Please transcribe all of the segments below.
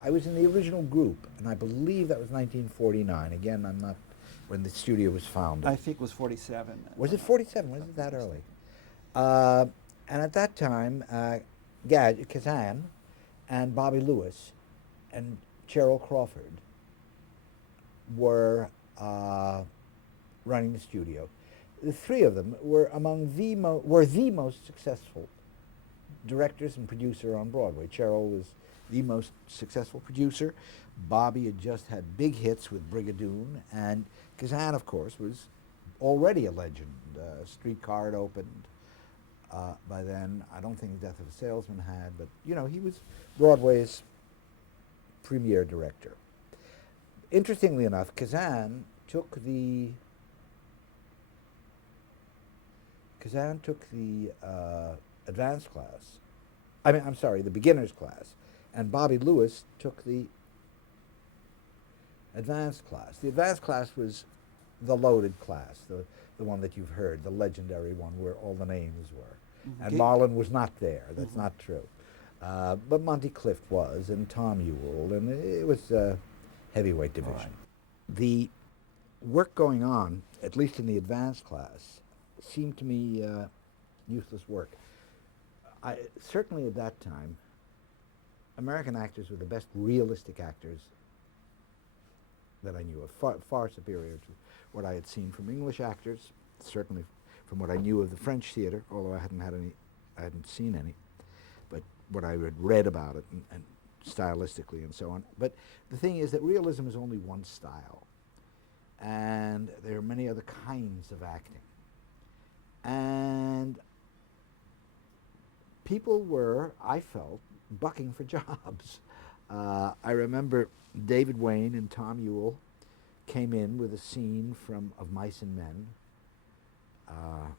I was in the original group, and I believe that was 1949. Again, I'm not when the studio was founded. I think it was 47. Was it If 47? Was I'm it not that early? mistaken. Uh, and at that time, Kazan and Bobby Lewis and Cheryl Crawford were running the studio. The three of them were were the most successful directors and producer on Broadway. Cheryl was the most successful producer. Bobby had just had big hits with Brigadoon, and Kazan, of course, was already a legend. Streetcar had opened by then. I don't think Death of a Salesman had, but he was Broadway's premier director. Interestingly enough, Kazan took the advanced class. I'm sorry, the beginners class, and Bobby Lewis took the advanced class. The advanced class was the loaded class, the one that you've heard, the legendary one where all the names were. And Did, Marlon was not there. That's mhm. not true. But Monty Clift was, and Tom Ewell, and it was heavyweight All right. division. The work going on, at least in the advanced class, seemed to me useless work. Certainly at that time, American actors were the best realistic actors that I knew of, far superior to what I had seen from English actors, certainly from what I knew of the French theater, although I hadn't seen any, but what I had read about it and stylistically and so on. But the thing is that realism is only one style, and there are many other kinds of acting. And people were, I felt, bucking for jobs. I remember David Wayne and Tom Ewell came in with a scene from Of Mice and Men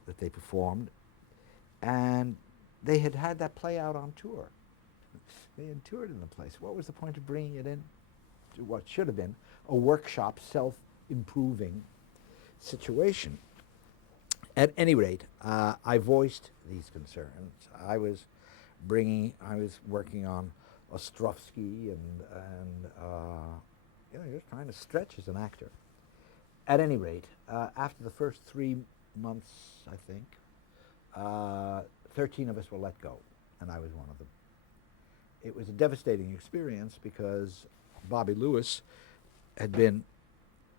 that they performed, and they had had that play out on tour. They had toured in the place. What was the point of bringing it in to what should have been a workshop, self-improving situation? At any rate, I voiced these concerns. I was working on Ostrovsky and just trying to stretch as an actor. At any rate, after the first 3 months, I think, 13 of us were let go, and I was one of them. It was a devastating experience because Bobby Lewis had been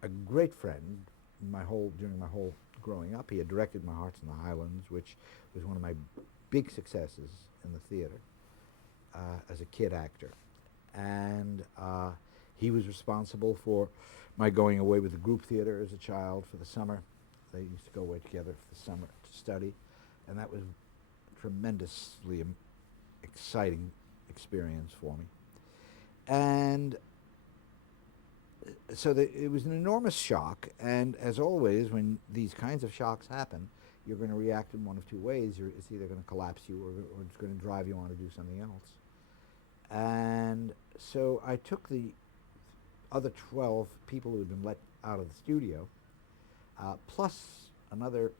a great friend during my whole growing up. He had directed My Heart's in the Highlands, which was one of my big successes in the theater as a kid actor. And he was responsible for my going away with the group theater as a child for the summer. They used to go away together for the summer to study, and that was tremendously exciting experience for me. And it was an enormous shock, and as always, when these kinds of shocks happen, you're going to react in one of two ways. It's either going to collapse you or it's going to drive you on to do something else. And so I took the other 12 people who had been let out of the studio, plus another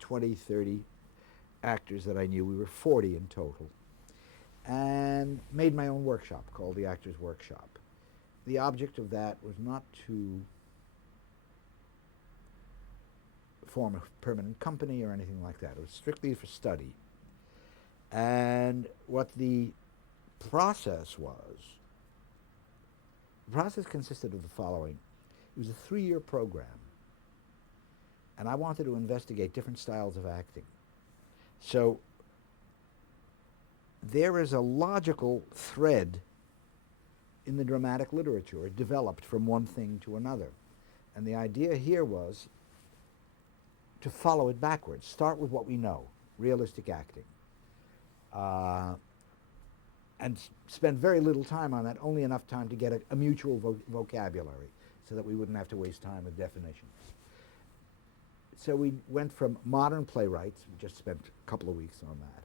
20, 30 actors that I knew. We were 40 in total, and made my own workshop called the Actors Workshop. The object of that was not to form a permanent company or anything like that. It was strictly for study. And what the process was, the process consisted of the following. It was a 3-year program, and I wanted to investigate different styles of acting. So there is a logical thread in the dramatic literature. It developed from one thing to another. And the idea here was to follow it backwards. Start with what we know, realistic acting. Uh, and spend very little time on that, only enough time to get a mutual vocabulary so that we wouldn't have to waste time with definitions. So we went from modern playwrights, we just spent a couple of weeks on that,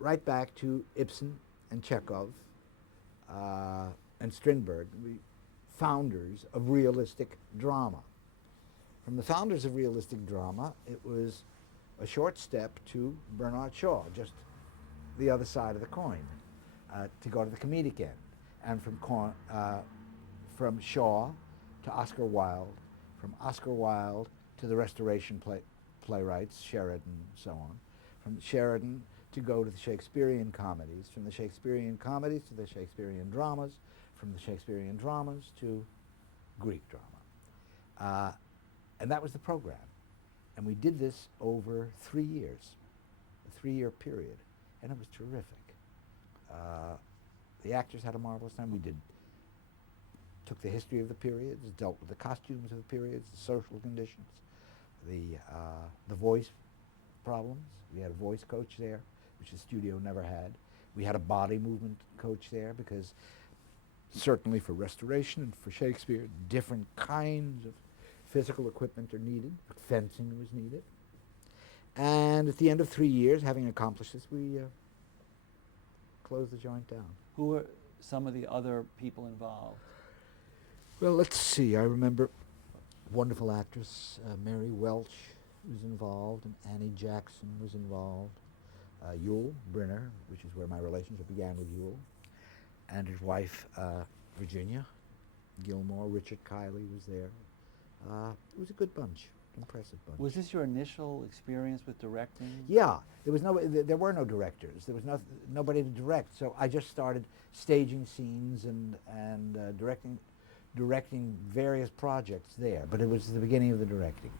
right back to Ibsen and Chekhov and Strindberg, the founders of realistic drama. From the founders of realistic drama, it was a short step to Bernard Shaw, just the other side of the coin, to go to the comedic end. and from Shaw to Oscar Wilde, from Oscar Wilde to the Restoration playwrights, Sheridan and so on, from Sheridan to go to the Shakespearean comedies, from the Shakespearean comedies to the Shakespearean dramas, from the Shakespearean dramas to Greek drama. And that was the program. And we did this over 3 years, a 3-year period, and it was terrific. The actors had a marvelous time. We took the history of the periods, dealt with the costumes of the periods, the social conditions, the voice problems. We had a voice coach there, which the studio never had. We had a body movement coach there because certainly for Restoration and for Shakespeare, different kinds of physical equipment are needed. Fencing was needed. And at the end of 3 years, having accomplished this, we closed the joint down. Who were some of the other people involved? Well, let's see. I remember wonderful actress Mary Welch was involved, and Annie Jackson was involved. Yule Brynner, which is where my relationship began with Yule, and his wife Virginia Gilmore. Richard Kiley was there. It was a good bunch, impressive bunch. Was this your initial experience with directing? Yeah, there were no directors. There was nobody to direct, so I just started staging scenes and directing various projects there. But it was the beginning of the directing.